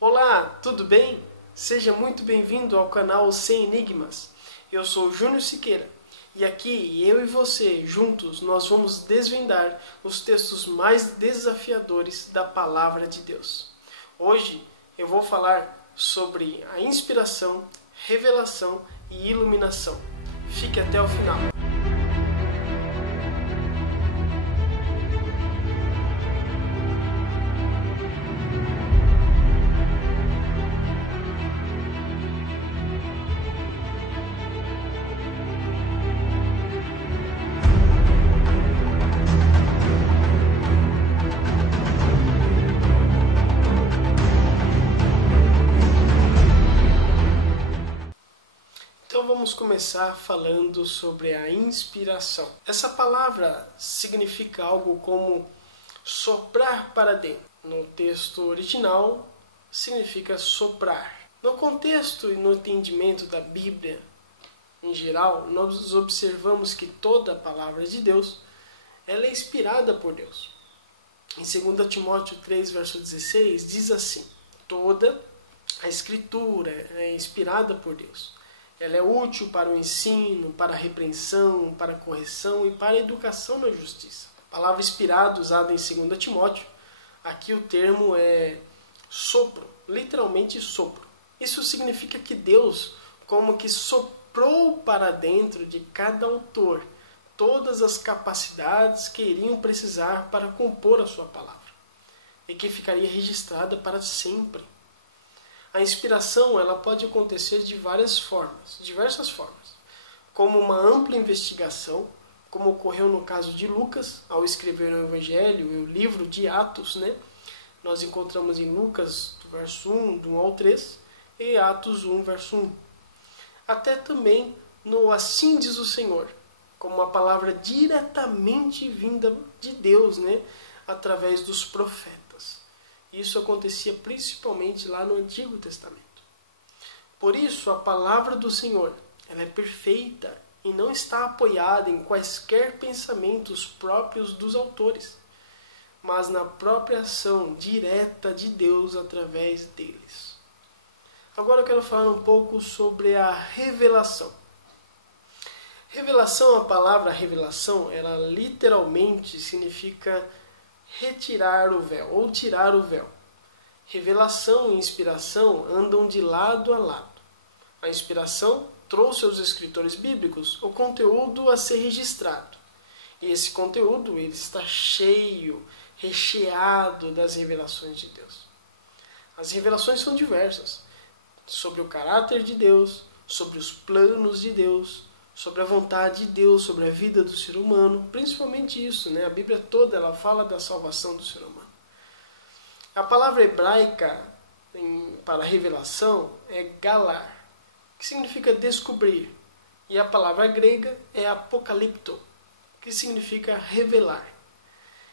Olá, tudo bem? Seja muito bem-vindo ao canal Sem Enigmas. Eu sou Júnior Siqueira e aqui eu e você, juntos, nós vamos desvendar os textos mais desafiadores da Palavra de Deus. Hoje eu vou falar sobre a inspiração, revelação e iluminação. Fique até o final. Então vamos começar falando sobre a inspiração. Essa palavra significa algo como soprar para dentro. No texto original significa soprar. No contexto e no entendimento da Bíblia em geral, nós observamos que toda a palavra de Deus ela é inspirada por Deus. Em 2 Timóteo 3, verso 16, diz assim: toda a Escritura é inspirada por Deus. Ela é útil para o ensino, para a repreensão, para a correção e para a educação na justiça. A palavra inspirado usada em 2 Timóteo, aqui o termo é sopro, literalmente sopro. Isso significa que Deus como que soprou para dentro de cada autor todas as capacidades que iriam precisar para compor a sua palavra e que ficaria registrada para sempre. A inspiração ela pode acontecer de diversas formas, como uma ampla investigação, como ocorreu no caso de Lucas, ao escrever o Evangelho e o livro de Atos, né? Nós encontramos em Lucas, verso 1, do 1 ao 3, e Atos 1, verso 1. Até também no Assim diz o Senhor, como uma palavra diretamente vinda de Deus, né? Através dos profetas. Isso acontecia principalmente lá no Antigo Testamento. Por isso, a palavra do Senhor ela é perfeita e não está apoiada em quaisquer pensamentos próprios dos autores, mas na própria ação direta de Deus através deles. Agora eu quero falar um pouco sobre a revelação. Revelação, a palavra revelação, ela literalmente significa retirar o véu ou tirar o véu. Revelação e inspiração andam de lado a lado. A inspiração trouxe aos escritores bíblicos o conteúdo a ser registrado. E esse conteúdo ele está cheio, recheado das revelações de Deus. As revelações são diversas. Sobre o caráter de Deus, sobre os planos de Deus, sobre a vontade de Deus, sobre a vida do ser humano, principalmente isso, né? A Bíblia toda ela fala da salvação do ser humano. A palavra hebraica para revelação é galar, que significa descobrir, e a palavra grega é apocalipto, que significa revelar.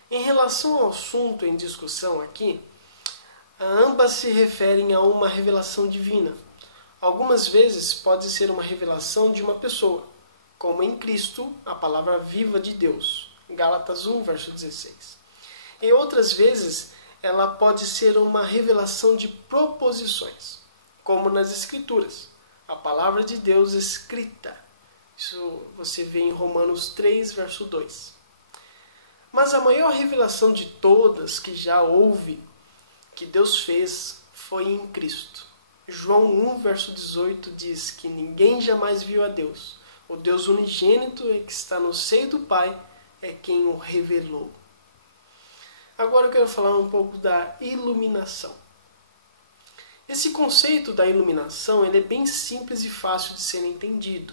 Em relação ao assunto em discussão aqui, ambas se referem a uma revelação divina. Algumas vezes pode ser uma revelação de uma pessoa, como em Cristo, a palavra viva de Deus, Gálatas 1, verso 16. E outras vezes, ela pode ser uma revelação de proposições, como nas Escrituras, a palavra de Deus escrita. Isso você vê em Romanos 3, verso 2. Mas a maior revelação de todas que já houve, que Deus fez, foi em Cristo. João 1, verso 18 diz que ninguém jamais viu a Deus. O Deus unigênito que está no seio do Pai é quem o revelou. Agora eu quero falar um pouco da iluminação. Esse conceito da iluminação ele é bem simples e fácil de ser entendido.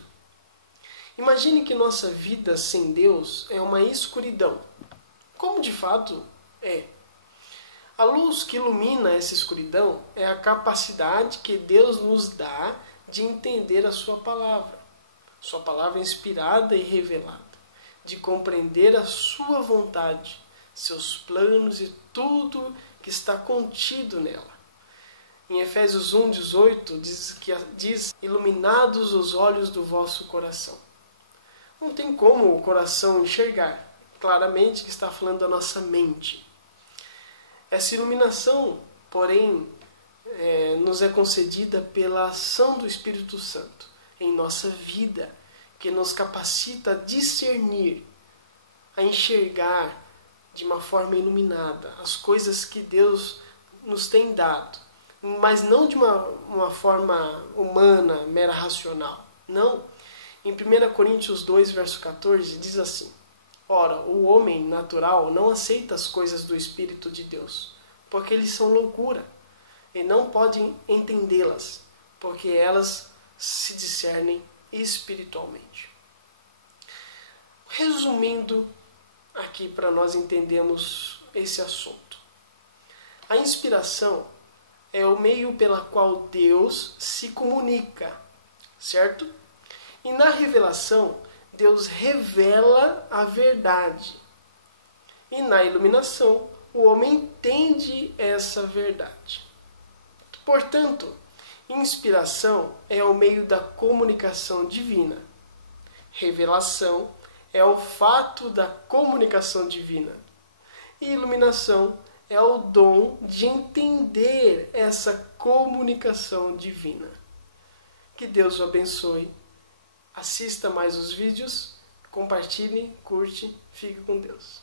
Imagine que nossa vida sem Deus é uma escuridão, como de fato é. A luz que ilumina essa escuridão é a capacidade que Deus nos dá de entender a sua palavra inspirada e revelada, de compreender a sua vontade, seus planos e tudo que está contido nela. Em Efésios 1,18 diz iluminados os olhos do vosso coração. Não tem como o coração enxergar, claramente que está falando da nossa mente. Essa iluminação, porém, nos é concedida pela ação do Espírito Santo em nossa vida, que nos capacita a discernir, a enxergar de uma forma iluminada as coisas que Deus nos tem dado, mas não de uma forma humana, mera racional. Não. Em 1 Coríntios 2, verso 14, diz assim: ora, o homem natural não aceita as coisas do Espírito de Deus, porque eles são loucura, e não pode entendê-las, porque elas se discernem espiritualmente. Resumindo aqui para nós entendermos esse assunto. A inspiração é o meio pela qual Deus se comunica, certo? E na revelação, Deus revela a verdade. E na iluminação, o homem entende essa verdade. Portanto, inspiração é o meio da comunicação divina. Revelação é o fato da comunicação divina. E iluminação é o dom de entender essa comunicação divina. Que Deus o abençoe. Assista mais os vídeos, compartilhe, curte, fique com Deus.